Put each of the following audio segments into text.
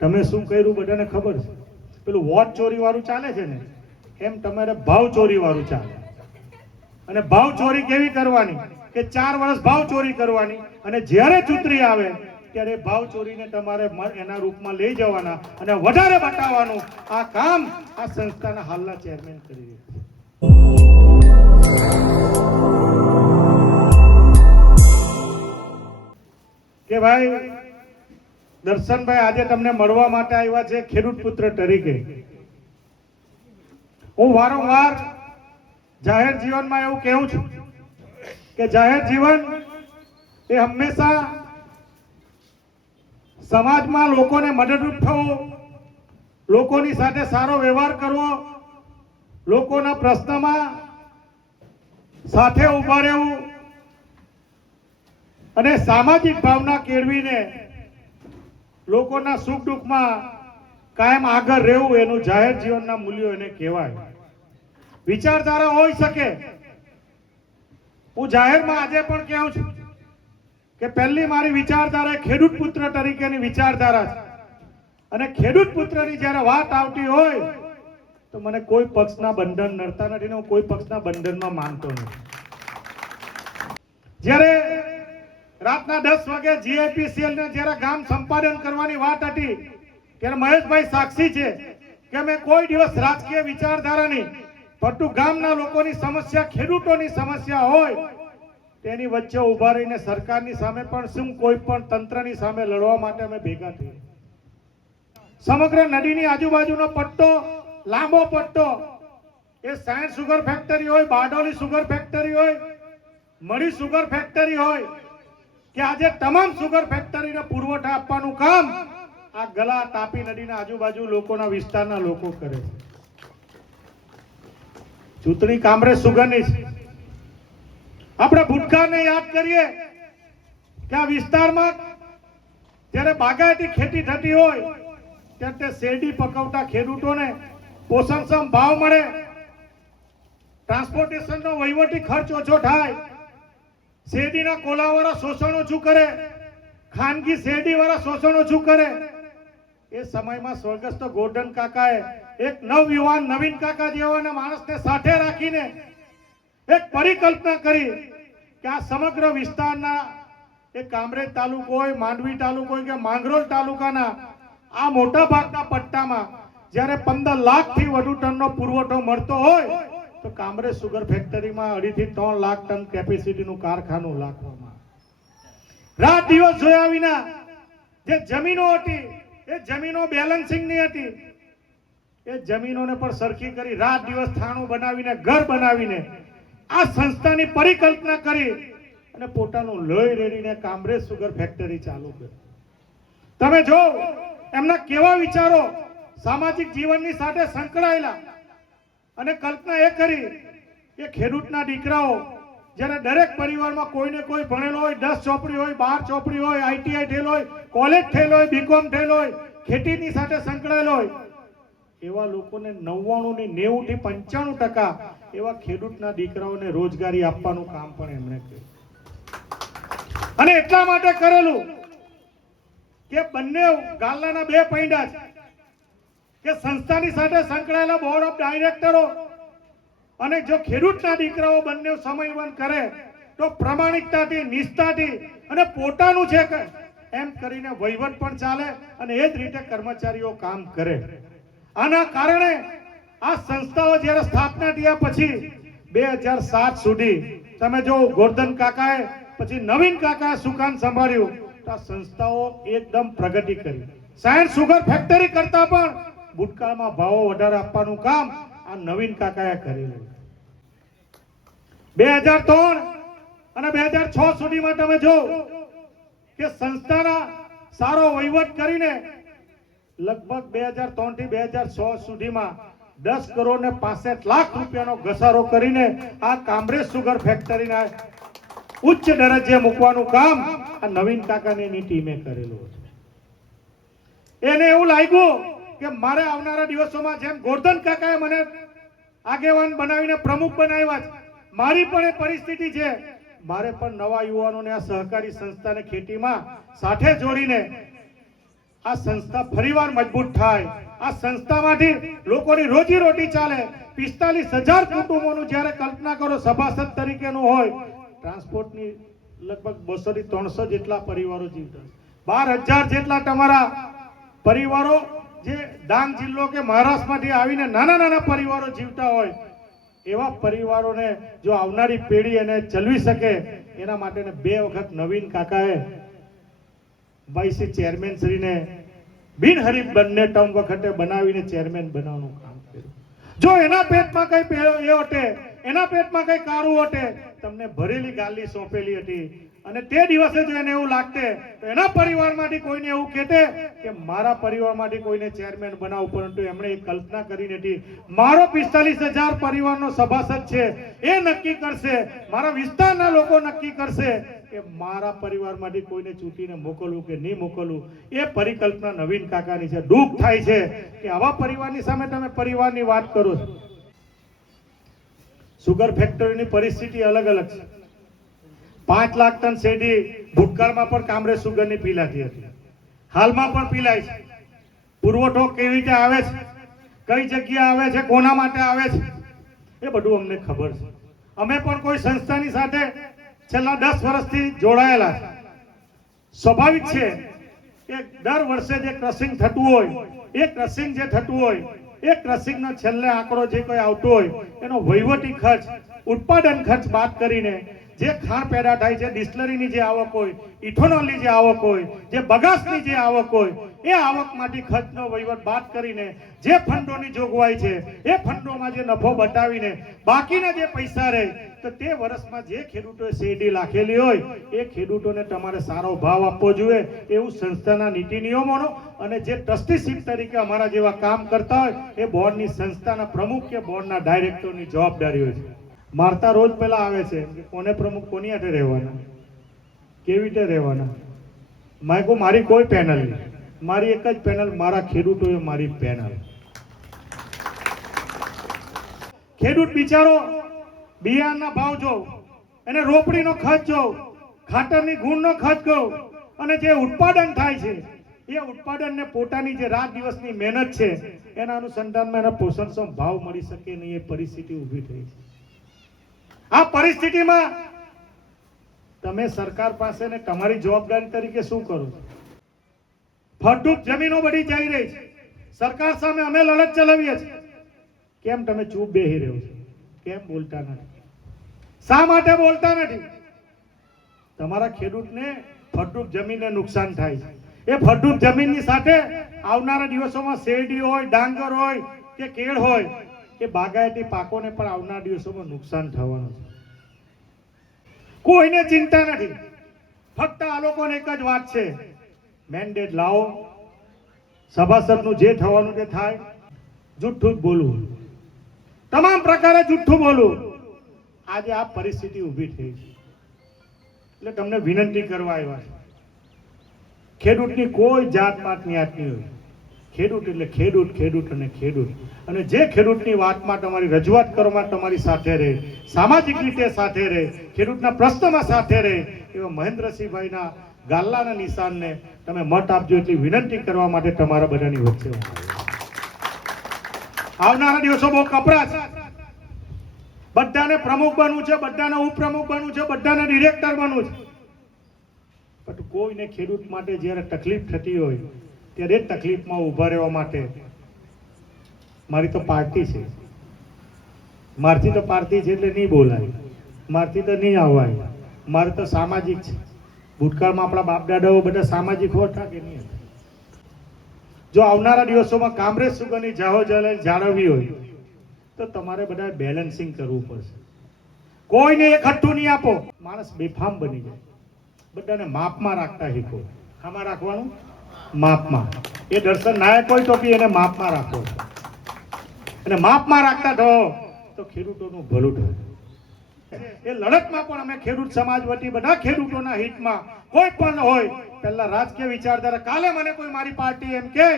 તમે શું કર્યું બધાને ખબર છે. પેલું વોટ ચોરી વાળું ચાલે છે ને, એમ તમારે ભાવ ચોરી વાળું ચાલે. અને ભાવ ચોરી કેવી કરવાની કે 4 વર્ષ ભાવ ચોરી કરવાની, અને જ્યારે ચૂંટણી આવે ત્યારે ભાવ ચોરીને તમારે એના રૂપમાં લઈ જવાના અને વધારે બતાવવાનું. આ કામ આ સંસ્થાના હાલના ચેરમેન કરી રહ્યા છે. કે ભાઈ દર્શનભાઈ આજે તમને મળવા માટે આવ્યા છે ખેડૂત પુત્ર તરીકે. હું વારંવાર જાહેર જીવનમાં એવું કહું છું કે જાહેર જીવન એ હંમેશા સમાજમાં લોકોને મદદરૂપ થવું, લોકોની સાથે સારો વ્યવહાર કરવો, લોકોના પ્રશ્નમાં સાથે ઊભા રહેવું અને સામાજિક ભાવના કેળવીને લોકોના સુખ દુઃખમાં કાયમ આગળ રહેવું, એનું જાહેર જીવનના મૂલ્યો એને કહેવાય. વિચારધારા હોઈ શકે. હું જાહેરમાં આજે પણ કહું છું કે પહેલી મારી વિચારધારા ખેડૂત પુત્ર તરીકેની વિચારધારા છે. અને ખેડૂત પુત્રની જ્યારે વાત આવતી હોય તો મને કોઈ પક્ષના બંધન નડતા નથી ને હું કોઈ પક્ષના બંધનમાં માનતો નથી. જ્યારે રાતના 10 વાગે જીઆઈપીસીએલ ને જ્યારે ગામ સંપાદન કરવાની વાત હતી ત્યારે મહેશભાઈ સાક્ષી છે કે મેં કોઈ દિવસ રાજકીય વિચારધારાની, પરંતુ ગામના લોકોની સમસ્યા, ખેડૂતોની સમસ્યા હોય તેની વચ્ચે ઉભા રહીને સરકારની સામે પણ શું કોઈ પણ તંત્રની સામે લડવા માટે અમે ભેગા થઈએ. સમગ્ર નદીની આજુબાજુનો પટ્ટો, લાંબો પટ્ટો, એ સાયન્સ સુગર ફેક્ટરી હોય, બારડોલી સુગર ફેક્ટરી હોય, મળી સુગર ફેક્ટરી હોય, કે આજે તમામ સુગર ફેક્ટરીને પુરવઠા આપવાનું કામ આ ગલા, તાપી નદીના આજુબાજુ લોકોના વિસ્તારના લોકો કરે છે. ચૂંટણી કામરેજ સુગરની છે. આપણે ભૂતકાળને યાદ કરીએ કે આ વિસ્તારમાં જ્યારે બાગાયતી ખેતી થતી હોય ત્યારે શેરડી પકવતા ખેડૂતોને પોષણક્ષમ ભાવ મળે, ટ્રાન્સપોર્ટેશનનો વહીવટી ખર્ચ ઓછો થાય, શેરડીના કોલાવાળા શોષણ ઓછું કરે, ખાનગી શેરડીવાળા શોષણ ઓછું કરે. એ સમયમાં સ્વર્ગસ્થ ગોરધન કાકાએ એક નવયુવાન નવીન કાકા જેવાના માણસને સાથે રાખીને એક પરિકલ્પના કરી કે આ સમગ્ર વિસ્તારના એ કામરેજ તાલુકો હોય, માંડવી તાલુકો હોય કે માંગરોળ તાલુકાના આ મોટા ભાગના પટ્ટામાં જ્યારે 15 લાખથી વધુ ટનનો પુરવઠો મળતો હોય તો કામરેજ સુગર ફેક્ટરીમાં 2.5 થી 3 લાખ ટન કેપેસિટીનું કારખાનું રાખવામાં. રાત દિવસ જોયા વિના જે જમીનો હતી એ જમીનો બેલેન્સિંગની હતી, એ જમીનોને પણ સરખી કરી રાત દિવસ થાણું બનાવીને, ઘર બનાવીને આ સંસ્થાની પરિકલ્પના કરી અને પોતાનું લોહી રેડીને કામરેજ સુગર ફેક્ટરી ચાલુ કરી. તમે જો એમના કેવા વિચારો સામાજિક જીવનની સાથે સંકળાયેલા, અને કલ્પના એ કરી કે ખેડૂતના દીકરાઓ જ્યારે દરેક પરિવારમાં કોઈને કોઈ ભણેલો હોય, 10 ચોપડી હોય, 12 ચોપડી હોય, આઈટીઆઈ થયેલો હોય, કોલેજ થયેલો હોય, બીકોમ થયેલો હોય, ખેતીની સાથે સંકળાયેલો હોય, એવા લોકોને 99 થી 95% એવા ખેડૂતના દીકરાઓને રોજગારી આપવાનું કામ પણ એમણે કર્યું. અને એટલા માટે કરેલું કે બંને ગાલાના 2 પૈડા છે કે સંસ્થાની સાથે સંકળાયેલા બોર્ડ ઓફ ડાયરેક્ટરો અને જો ખેડૂતના દીકરાઓ બંને સમન્વય કરે તો પ્રમાણિકતાથી, નિષ્ઠાથી અને પોતાનું છે એમ કરીને વહીવટ પણ ચાલે અને એ જ રીતે કર્મચારીઓ કામ કરે. આના કારણે આ સંસ્થાઓ જ્યારે સ્થાપના થયા પછી 2007 સુધી તમે જો ગોરધન કાકાએ પછી નવીન કાકાએ સુકાન સંભાળ્યું તો આ સંસ્થાઓ એકદમ પ્રગતિ કરી. સાયન્સ સુગર ફેક્ટરી કરતા પણ ભૂતકાળમાં ભાવો વધારે આપવાનું કામ આ નવીન કાકાએ કરેલું. 2003 અને 2006 સુધીમાં તમે જો કે સંસ્થાના સારો વહીવટ કરીને લગભગ 2003 થી 2006 સુધીમાં 10 કરોડ ને 65 લાખ રૂપિયાનો ઘસારો કરીને આ કામરેજ સુગર ફેક્ટરીના ઉચ્ચ દરજ્જે મૂકવાનું કામ આ નવીન કાકાની ટીમે કરેલું છે. એને એવું લાગ્યું કે મારે આવનારા દિવસોમાં જેમ ગોરધન કાકાએ મને આગેવાન બનાવીને પ્રમુખ બનાવ્યા છે, મારી પણ એ પરિસ્થિતિ છે, મારે પણ નવા યુવાનોને આ સહકારી સંસ્થાને ખેતીમાં સાથે જોડીને આ સંસ્થા ફરીવાર મજબૂત થાય, આ સંસ્થામાંથી લોકોની રોજી રોટી ચાલે. 45,000 કુટુંબોનું જ્યારે કલ્પના કરો સભાસદ તરીકેનું હોય, ટ્રાન્સપોર્ટની લગભગ 200 થી 300 જેટલા પરિવારો જીવતા, 12,000 જેટલા તમારા પરિવારો જે ડાંગ જિલ્લો કે મહારાષ્ટ્રમાંથી આવીને નાના નાના પરિવારો જીવતા હોય, એવા પરિવારોને જો આવનારી પેઢી એને ચલવી શકે એના માટે 2 વખત નવીન કાકાએ ભાઈ ચેરમેન શ્રીને બિનહરીફ બંને ટર્મ વખતે બનાવીને ચેરમેન બનાવવાનું કામ કર્યું. જો એના પેટમાં કઈ એ ઓટે, એના પેટમાં કઈ કારું ઓટે, તમને ભરેલી ગાલી સોંપેલી હતી અને તે દિવસે જો એને એવું લાગતે તો એના પરિવારમાંથી કોઈને એવું કહેતે કે મારા પરિવારમાંથી કોઈને ચેરમેન બનાવું, પરંતુ એમણે એ કલ્પના કરી નથી. મારો 45,000 પરિવારનો સભાસદ છે, એ નક્કી કરશે, મારા વિસ્તારના લોકો નક્કી કરશે કે મારા પરિવારમાંથી કોઈને ચૂંટીને મોકલવું કે નહીં મોકલવું. એ પરિકલ્પના નવીન કાકાની છે. દુઃખ થાય છે કે આવા પરિવારની સામે તમે પરિવારની વાત કરો છો. સુગર ફેક્ટરીની પરિસ્થિતિ અલગ અલગ છે. 5 લાખ ટન શેરડી ભૂતકાળમાં પણ કામરેજ સુગરની પીલાતી હતી, હાલમાં પણ પીલાય છે. પુરવઠો કેવી રીતે આવે છે, કઈ જગ્યા આવે છે, કોના માટે આવે છે, એ બધું અમને ખબર છે. અમે પણ કોઈ સંસ્થાની સાથે છેલ્લા 10 વર્ષથી જોડાયેલા છે. સ્વાભાવિક છે કે દર વર્ષે જે ક્રશિંગ થતું હોય, એ ક્રશિંગ જે થતું હોય, એ ક્રશિંગનો છેલ્લે આંકડો જે કોઈ આવતો હોય એનો વહીવટી ખર્ચ, ઉત્પાદન ખર્ચ બાદ કરીને જે ખાણ પેદા થાય છે, ડિસ્ટિલરીની જે આવક હોય, ઇથોનોલની જે આવક હોય, જે બગાસની જે આવક હોય, એ આવકમાંથી ખર્ચનો વહીવટ બાદ કરીને જે ફંડોની જોગવાઈ છે, એ ફંડોમાં જે નફો બતાવીને બાકીના જે પૈસા રહે તો તે વર્ષમાં જે ખેડૂતોએ શેરડી રાખેલી હોય એ ખેડૂતોને તમારે સારો ભાવ આપવો જોઈએ, એવું સંસ્થાના નીતિ નિયમોનો અને જે ટ્રસ્ટીશીપ તરીકે અમારા જેવા કામ કરતા હોય એ બોર્ડની સંસ્થાના પ્રમુખ કે બોર્ડના ડાયરેક્ટરની જવાબદારી હોય છે. મારતા રોજ પહેલા આવે છે કે કોને પ્રમુખ, કોની હાથે રહેવાના, કેવી રીતે રહેવાના. મેં કહું મારી કોઈ પેનલ નહીં, મારી એક જ પેનલ, મારા ખેડૂતોએ મારી પેનલ. ખેડૂત બિચારો બિયારણના ભાવ જો, એને રોપડીનો ખર્ચ જો, ખાતરની ગુણનો ખર્ચ જો, અને જે ઉત્પાદન થાય છે એ ઉત્પાદનને પોતાની જે રાત દિવસની મહેનત છે એના અનુસંધાનમાં એના પોષણક્ષમ ભાવ મળી શકે નહીં, એ પરિસ્થિતિ ઊભી થઈ છે. આ પરિસ્થિતિમાં તમે સરકાર પાસે ને તમારી જવાબદારી તરીકે શું કરો છો? ફળદ્રુપ જમીનો બધી જઈ રહી છે, સરકાર સામે અમે લડત ચલાવીએ છીએ. કેમ તમે ચૂપ બેહી રહ્યો છો? કેમ બોલતા નથી? શા માટે બોલતા નથી? તમારા ખેડૂતને ફળદ્રુપ જમીનને નુકસાન થાય છે. એ ફળદ્રુપ જમીનની સાથે આવનારા દિવસોમાં શેરડી હોય, ડાંગર હોય કે કેળ હોય, એ બાગાયતી પાકોને પણ આવનારા દિવસોમાં નુકસાન થવાનું છે. કોઈને ચિંતા નથી. ફક્ત આ લોકોને એક જ વાત છે, મેન્ડેટ લાવો, સભાસદનું જે થવાનું તે થાય, જુઠ્ઠું જ બોલવું, તમામ પ્રકારે જુઠ્ઠું બોલવું. આજે આ પરિસ્થિતિ ઊભી થઈ છે એટલે તમને વિનંતી કરવા આવ્યા છે. ખેડૂતની કોઈ જાત પાત ની આત નહીં હોય. ખેડૂત એટલે ખેડૂત, ખેડૂત અને ખેડૂત. અને જે ખેડૂતની વાતમાં તમારી રજૂઆત કરવામાં તમારી સાથે રહે, સામાજિક રીતે સાથે રહે, ખેડૂતના પ્રશ્નમાં સાથે રહે, એવા મહેન્દ્રસિંહભાઈના ગાલ્લાના નિશાનને તમે મત આપજો એટલી વિનંતી કરવા માટે તમારા બધાની વચ્ચે આવનારા દિવસો બહુ કપરા છે. બધાને પ્રમુખ બનવું છે, બધાને ઉપપ્રમુખ બનવું છે, બધાને ડિરેક્ટર બનવું છે, પણ કોઈને ખેડૂત માટે જ્યારે તકલીફ થતી હોય ત્યારે એ તકલીફમાં ઊભા રહેવા માટે મારી તો પાર્ટી છે, મારથી તો પાર્ટી છે એટલે નહીં બોલાય, મારથી તો નહીં આવવાય, મારે તો સામાજિક છે. ભૂતકાળમાં આપણા બાપ દાદાઓ બધા સામાજિક હોતા કે નહીં? જો આવનારા દિવસોમાં કામરેજ સુગરની જાળવવી હોય તો તમારે બધા બેલેન્સિંગ કરવું પડશે. કોઈને એક હઠ્ઠું નહીં આપો, માણસ બેફામ બની જાય. બધાને માપમાં રાખતા શીખો. આમાં રાખવાનું માપમાં. એ દર્શન નાયક હોય તો બી એને માપમાં રાખો, અને માપમાં રાખતા થો તો ખેડૂતોનું ભલું થાય. એ લડતમાં પણ અમે ખેડૂત સમાજ વતી બધા ખેડૂતોના હિતમાં કોઈ પણ હોય, પહેલા રાજકીય વિચારધારા. કાલે મને કોઈ મારી પાર્ટી એમ કે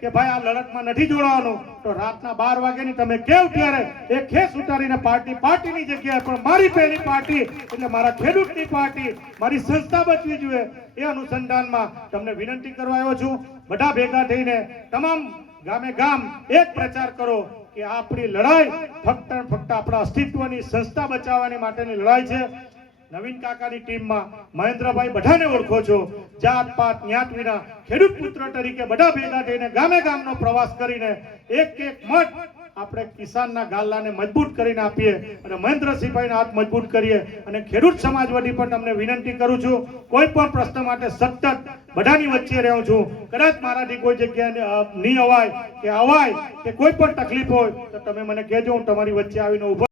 કે ભાઈ આ લડતમાં નથી જોડાવાનું તો રાતના 12 વાગ્યાની તમે કેવ ત્યારે એ ખેસ ઉતારીને પાર્ટીની જગ્યાએ પણ મારી પહેલી પાર્ટી એટલે મારા ખેડૂતની પાર્ટી, મારી સંસ્થા બચવી જોઈએ એ અનુસંધાનમાં તમને વિનંતી કરવા આવ્યો છું. બધા ભેગા થઈને તમામ ગામે ગામ એક પ્રચાર કરો કે આપણી લડાઈ ફક્ત ને ફક્ત આપણા અસ્તિત્વની સંસ્થા બચાવવાની માટેની લડાઈ છે. નવીન કાકાની ટીમમાં મહેન્દ્રભાઈ બધાને ઓળખો છો, જાત પાત જ્ઞાત વિના ખેડૂત પુત્ર તરીકે બધા ભેગા થઈને ગામે ગામનો પ્રવાસ કરીને એક મત આપણે કિસાનના ગાલાને મજબૂત કરીને આપીએ અને મહેન્દ્રસિંહભાઈના હાથ મજબૂત કરીએ. અને ખેડૂત સમાજ વતી પણ તમને વિનંતી કરું છું, કોઈ પણ પ્રશ્ન માટે સતત બધાની વચ્ચે રહું છું. કદાચ મારાથી કોઈ જગ્યાએ નહીં અવાય કે કોઈ પણ તકલીફ હોય તો તમે મને કહેજો, હું તમારી વચ્ચે આવીને ઉભો